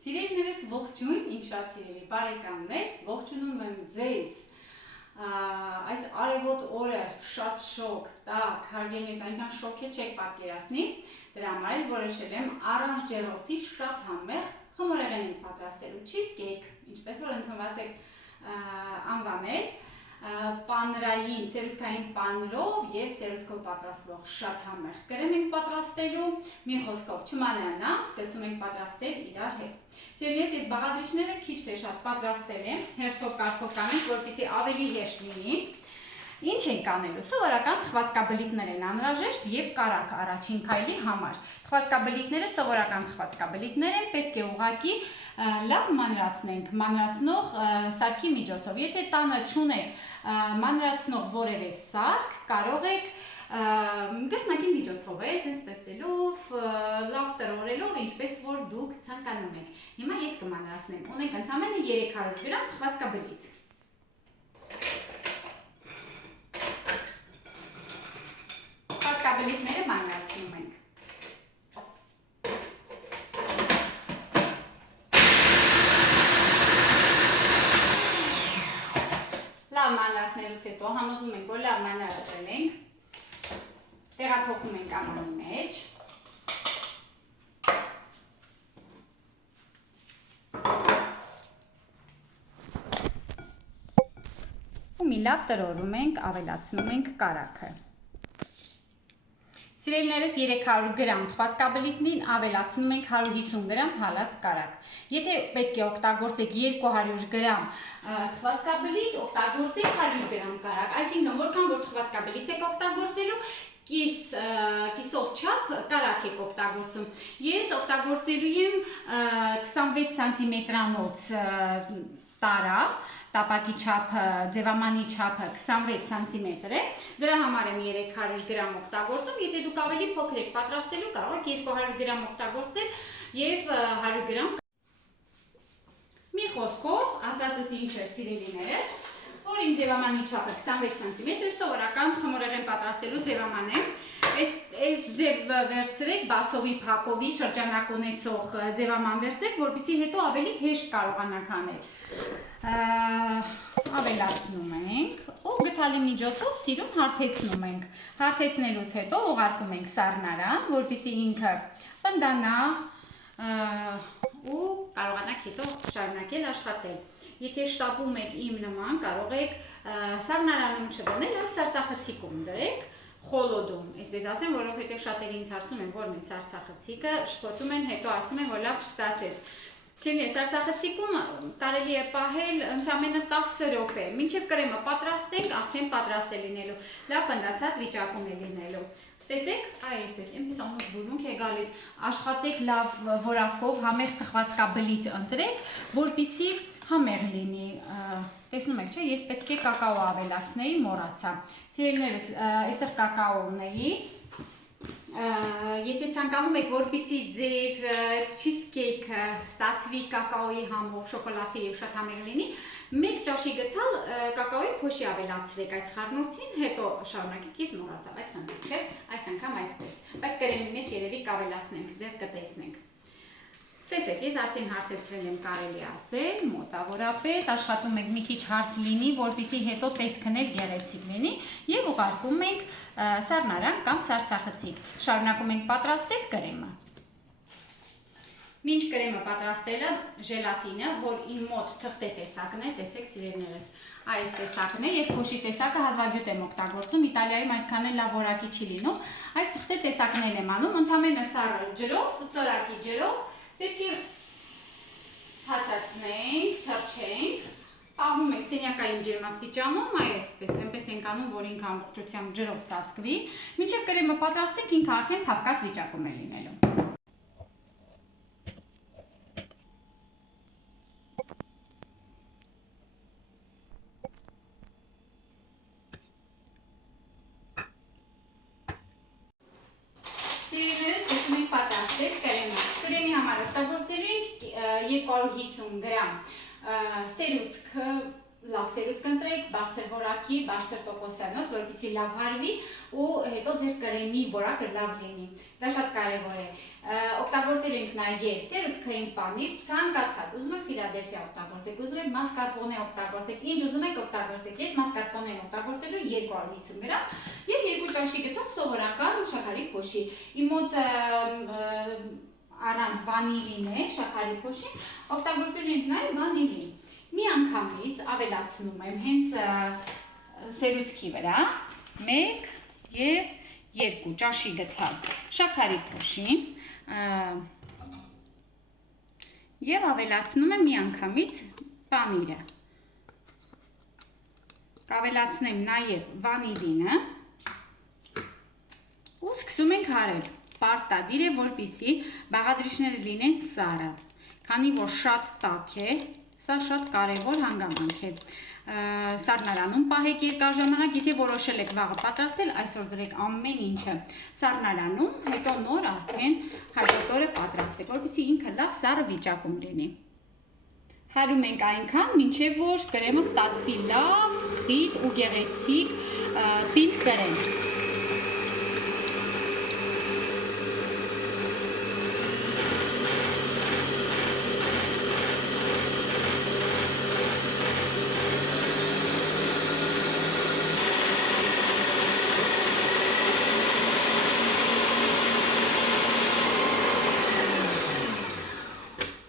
Սիրելիներս ողջույն, իմ շատ սիրելի բարեկամներ, ողջունում եմ ձեզ այս արևոտ օրը շատ շոգ, տաք, հարգելիս այնքան շոգ է չեք պատկերացնի, դրա համար որոշել եմ առանց ջեռոցի շատ համեղ խմորեղենի պատրաստելու cheesecake, ինչպես որ ընդունված եք անվանել, պանրային, սերուցքային պանրով և սերուցքով պատրաստվող շատ համեղ կրեմ ենք պատրաստելու, մի խոսքով չմանրանամ, սկսում ենք պատրաստել իրար հետ։ Սիրելիներս, ես բաղադրիչները քիչ թե շատ պատրաստել եմ, հերթով կարգով կանենք, որպեսզի ավելի հեշտ լինի։ Ինչ ենք անելու, սովորական թխվածքաբլիթներ են անհրաժեշտ և կարակ առաջին քայլի համար։ Թխվածքաբլիթները սովորական թխվածքաբլիթներ են, պետք է ուղղակի լավ մանրացնենք, մանրացնող սարքի միջոցով։ Եթե տանը չունեք մանրացնող որևէ սարք, կարող եք գծնակի միջոցով է, այսպես ծեծելով, լավ տրորելով, ինչպես որ դուք ցանկանում եք։ Հիմա ես կմանրացնեմ, ունենք ընդամենը 300 գրամ թխվածքաբլիթ։ Թխվածքաբլիթները մանրացնում ենք։ Լավ մանրացնելուց հետո համոզում ենք, որ լավ մանրացրել ենք, տեղափոխում ենք ամանի մեջ, ու մի լավ տրորում ենք, ավելացնում ենք կարագը։ Սիրելիներս 300 գրամ թխվածքաբլիթին ավելացնում ենք 150 գրամ հալած կարագ։ Եթե պետք է օգտագործեք 200 գրամ թխվածքաբլիթ, օգտագործեք 100 գրամ կարագ, այսինքն որքան որ թխվածքաբլիթ եք օգտագործելու, կիսով չափ կարագ եք օգտագործում։ Ես օգտագործելու եմ 26 սանտիմետրանոց տարա, տապակի չափը, ձևամանի չափը 26 սանտիմետր է, դրա համար եմ 300 գրամ օգտագործում, եթե դուք ավելի փոքր եք պատրաստելու, կարող եք 200 գրամ օգտագործել և 100 գրամ։ Մի խոսքով, ասածս ինչ էր սիրելիներս, որ իմ ձևամանի չափը 26 սանտիմետր, սովորական խմորեղեն պատրաստելու ձևաման է, այս ձև վերցրեք, բացովի փակովի շրջանակ ունեցող ձևաման վերցրեք, որպեսզի հետո ավելի հեշտ կարողանաք անել։ Ավելացնում ենք ու գթալի միջոցով սիրուն հարթեցնում ենք։ Հարթեցնելուց հետո ուղարկում ենք սառնարան, որպեսզի ինքը պնդանա ու կարողանաք հետո շարունակել աշխատել։ Եթե շտապում եք իմ նման, կարող եք սառնարանում չդնել, այլ սառցախցիկում դրեք, խոլոդում, այսպես ասեմ, որովհետև շատերը ինձ հարցնում են, որն է սառցախցիկը, շփոթում են, հետո ասում են, որ լավ չստացեց։ Սառցախցիկում կարելի է պահել ընդամենը 10 րոպե, մինչև կրեմը պատրաստենք, արդեն պատրաստ է լինելու, լավ պնդացած վիճակում է լինելու։ Տեսեք, այսպես, այնպես ամուր բուրմունք է գալիս, աշխատեք լավ որակով, համեղ թխվածքաբլիթ ընտրեք, որպեսզի համեղ լինի, տեսնում եք, չէ, ես պետք է կակաո ավելացնեի, մոռացա։ Սիրելիներս, այստեղ կակաո ունեի, եթե ցանկանում եք, որպեսզի ձեր cheesecake-ը ստացվի կակաոյի համով, շոկոլադի և շատ համեղ լինի, մեկ ճաշի գթալ կակաոյի փոշի ավելացրեք այս խառնուրդին, հետո շարունակեք, ես մոռացա, բայց խնդիր չէ, այս անգամ այսպես, բայց կրեմի մեջ երևի կավելացնենք, դեռ կտեսնենք։ Տեսեք, ես արդեն հարթեցրել եմ, կարելի ասել, մոտավորապես, աշխատում ենք մի քիչ հարթ լինի, որպեսզի հետո տեսքն էլ գեղեցիկ լինի և ուղարկում ենք սառնարան կամ սառցախցիկ։ Շարունակում ենք պատրաստել կրեմը։ Մինչ կրեմը պատրաստելը ժելատինը, որ իմ մոտ թղթե տեսակն է, տեսեք սիրելիներս, այս տեսակն է, ես փոշի տեսակը հազվագյուտ եմ օգտագործում, Իտալիայում այդքան էլ լավ որակի չի լինում, այս թղթե տեսակներն եմ անում, ընդամենը սառը ջրով, ծորակի ջրով, պետք է հացացնենք, թրջենք, պահում ենք սենյակային ջերմաստիճանում, այսպես, այնպես ենք անում, որ ինքը ամբողջությամբ ջրով ծածկվի, մինչև կրեմը պատրաստենք, ինքը արդեն փափկած վիճակում է լինելու։ Սիրելիներս, սկսում ենք պատրաստել կրեմը։ Կրեմի համար օգտագործելու ենք 250 գրամ սերուցք լավ սերուց կընտրեք, բարձր որակի, բարձր տոկոսանոց, որպեսզի լավ հարվի ու հետո ձեր կրեմի որակը լավ լինի։ Դա շատ կարևոր է։ Օգտագործել ենք նաև սերուցքային պանիր, ցանկացած, ուզում եք Ֆիլադելֆիա օգտագործեք, ուզում եք մասկարպոնե օգտագործեք, ինչ ուզում եք օգտագործեք։ Ես մասկարպոնե եմ օգտագործելու 250 գրամ եւ 2 ճաշի գթած սովորական շաքարի փոշի։ Իմ մոտ առանց վանիլին է շաքարի փոշին, օգտագործելու ենք նաև վանիլին։ Մի անգամից ավելացնում եմ հենց սերուցքի վրա 1 եւ 2 ճաշի գթալ շաքարի փոշին եւ ավելացնում եմ մի անգամից պանիրը։ Կավելացնեմ նաև վանիլինը ու սկսում ենք հարել։ Պարտադիր է, որպեսզի բաղադրիչները լինեն սառը, քանի որ շատ տաք է, սա շատ կարևոր հանգամանք է։ Սառնարանում պահեք երկար ժամանակ, եթե որոշել եք վաղը պատրաստել, այսօր դրեք ամեն ինչը սառնարանում, հետո նոր արդեն հաջորդ օրը պատրաստեք, որպեսզի ինքը լավ սառը վիճակում լինի։ Հարում ենք այնքան, մինչև որ կրեմը ստացվի լավ, խիտ ու գեղեցիկ պինդ կրեմ։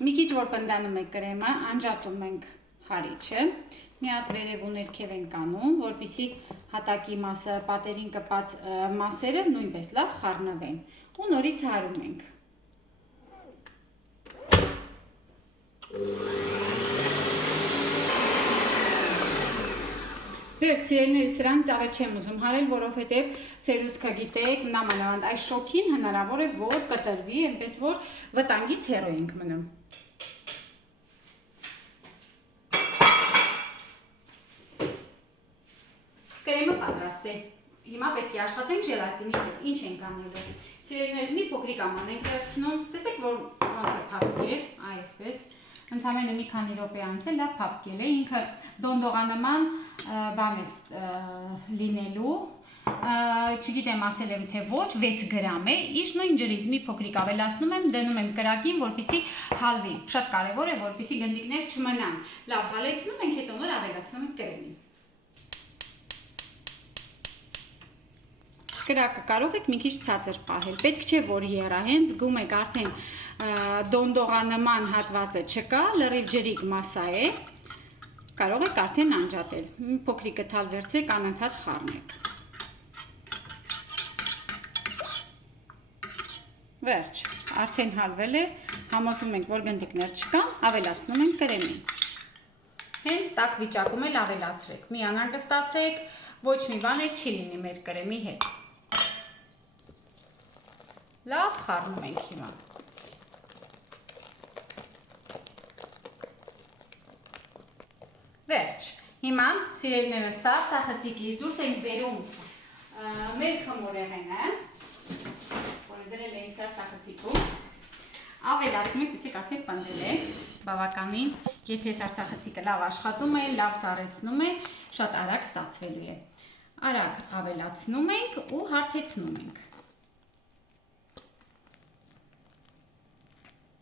Մի քիչ որ պնդանում եք կրեմը, անջատում ենք հարիչը, մի հատ վերև ու ներքև ենք անում, որպեսզի հատակի մասը, պատերին կպած մասերը նույնպես լավ խառնվեն ու նորից հարում ենք։ Վերջ սիրելիներ, սրանից ավել չեմ ուզում հարել, որովհետև սերուցքը գիտեք, նամանավանդ այս շոքին հնարավոր է, որ կտրվի, այնպես որ վտանգից հեռու ենք մնում։ Կրեմը պատրաստ է։ Հիմա պետք է աշխատենք ժելատինի հետ։ Ինչ ենք անելու։ Սիրելիներս մի փոքրիկ աման ենք վերցնում։ Տեսեք, որ ոնց է փափկել, այսպես։ Ընդամենը մի քանի րոպե անց է լավ փափկել է։ Ինքը դոնդողանման բան է լինելու։ Չգիտեմ ասել եմ թե ոչ, 6 գրամ է։ Իր նույն ջրից մի փոքրիկ ավելացնում եմ, դնում եմ կրակին, որպեսզի հալվի։ Շատ կարևոր է, որպեսզի գնդիկներ չմնան։ Լավ հալեցնում ենք, հետո նոր ավելացնում ենք կրեմին։ Կրակը կարող եք մի քիչ ցածր պահել, պետք չէ որ եռա, հենց զգում եք արդեն դոնդողանման հատվածը չկա, լրիվ ջրիկ մասա է, կարող եք արդեն անջատել, փոքրիկ գթալ վերցրեք, անընդհատ խառնեք։ Վերջ, արդեն հալվել է, համոզում ենք, որ գնդիկներ չկան, ավելացնում ենք կրեմին։ Հենց տաք վիճակում էլ ավելացրեք, մի անհանգստացեք, ոչ մի բան էլ չի լինի մեր կրեմի հետ։ Լավ խառնում ենք հիմա։ Վերջ, հիմա սիրելիներս սառցախցիկից դուրս ենք բերում մեր խմորեղենը, որը դրել ենք սառցախցիկում, ավելացնում ենք, տեսեք արդեն պնդել է, բավականին, եթե սառցախցիկը լավ աշխատում է, լավ սառեցնում է, շատ արագ ստացվելու է։ Արագ ավելացնում ենք ու հարթեցնում ենք։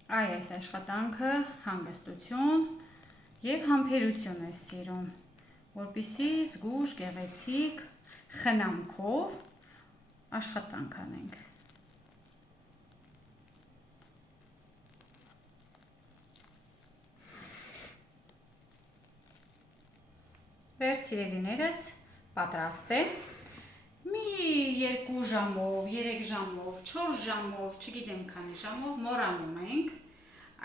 Այս աշխատանքը հանգստություն և համբերություն է սիրում, որպեսզի զգուշ, գեղեցիկ, խնամքով աշխատանք անենք։ Վերջ սիրելիներս պատրաստ է։ Մի 2 ժամով, 3 ժամով, 4 ժամով, չգիտեմ քանի ժամով մոռանում ենք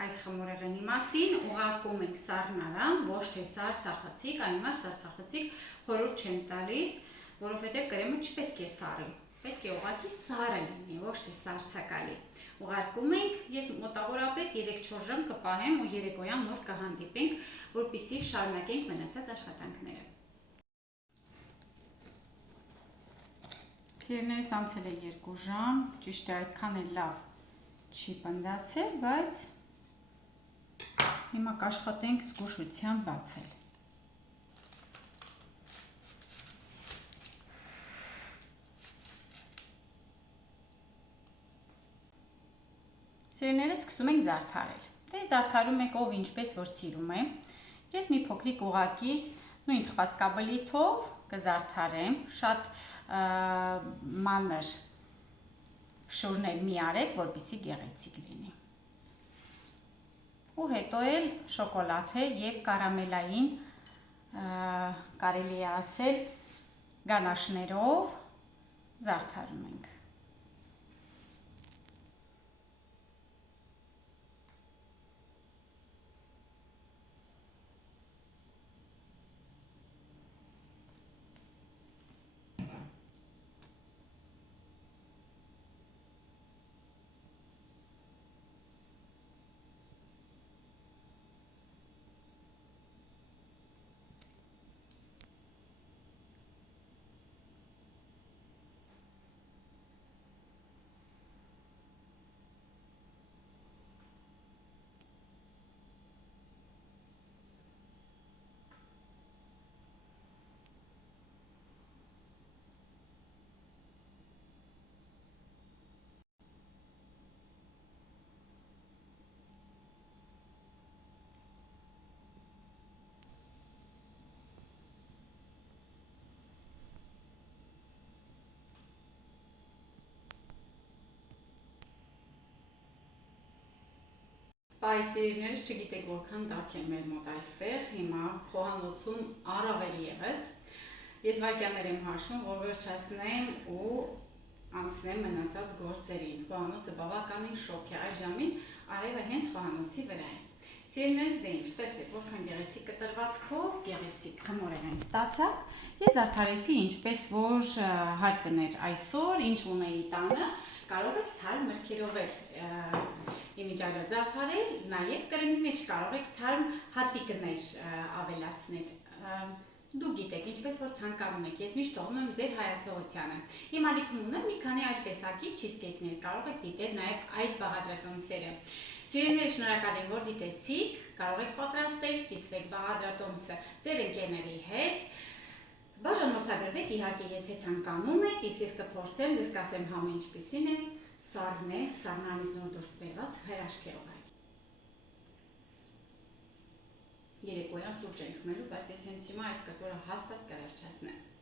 այս խմորեղենի մասին, ուղարկում ենք սառնարան, ոչ թե սառցախցիկ, այնմար սառցախցիկ խորհուրդ չեմ տալիս, որովհետև կրեմը չպետք է սառի, պետք է ուղղակի սառը լինի, ոչ թե սառցակալի։ Ուղարկում ենք, ես մոտավորապես 3-4 ժամ կպահեմ ու երեկոյան նոր կհանդիպենք, որպեսզի շարունակենք մնացած աշխատանքները։ Սիրելիներս անցել է 2 ժամ, ճիշտ է այդքան էլ լավ չի պնդացել, բայց հիմա կաշխատենք զգուշությամբ բացել։ Սիրելիներս, սկսում ենք զարդարել։ Դե զարդարում եք ով ինչպես որ սիրում է։ Ես մի փոքրիկ ուղակի նույն թխված կաբլիթով կզարդարեմ, շատ մանր փշուրներ մի արեք, որպեսզի գեղեցիկ լինի։ Ու հետո էլ շոկոլադե եւ կարամելային, կարելի է ասել, գանաշներով զարդարում ենք։ Բայց սիրելիներս, չգիտեք որքան տաք է մեր մոտ այստեղ, հիմա խոհանոցում առավել ևս։ Ես վայրկյաններ եմ հաշվում, որ վերջացնեմ ու անցնեմ մնացած գործերին։ Խոհանոցը բավականին շոգ է, այս ժամին արևը հենց խոհանոցի վրա է։ Սիրելիներս, դե ինչ, տեսեք, որքան գեղեցիկ կտրվածքով, գեղեցիկ խմորեղեն ստացակ։ Ես զարդարեցի ինչպես որ հարկն էր այսօր, ինչ ունեի տանը, կարող եք թարմ մրգերով իմիջիայլը զարդարել, նաև կրեմի մեջ կարող եք թարմ հատիկներ ավելացնել։ Դուք գիտեք, ինչպես որ ցանկանում եք, ես միշտ թողնում եմ ձեր հայացողությանը։ Հիմա լիքում ունեմ մի քանի այլ տեսակի չիզկեյքներ, կարող եք դիտել նաև այդ բաղադրատոմսերը։ Սիրելիներ, շնորհակալ եմ, որ դիտեցիք, կարող եք պատրաստել, կիսվեք բաղադրատոմսը ձեր ընկերների հետ։ Բաժանորդագրվեք, իհարկե, եթե ցանկանում եք, իսկ ես կփորձեմ, դες կասեմ համը ինչպիսին է, սառն է, սառնանից նոր դուրս բերված հրաշքերով է։ Երեկոյան սուրճ ենք խմելու, բայց ես հենց հիմա այս կտորը հաստատ կվերջացնեմ։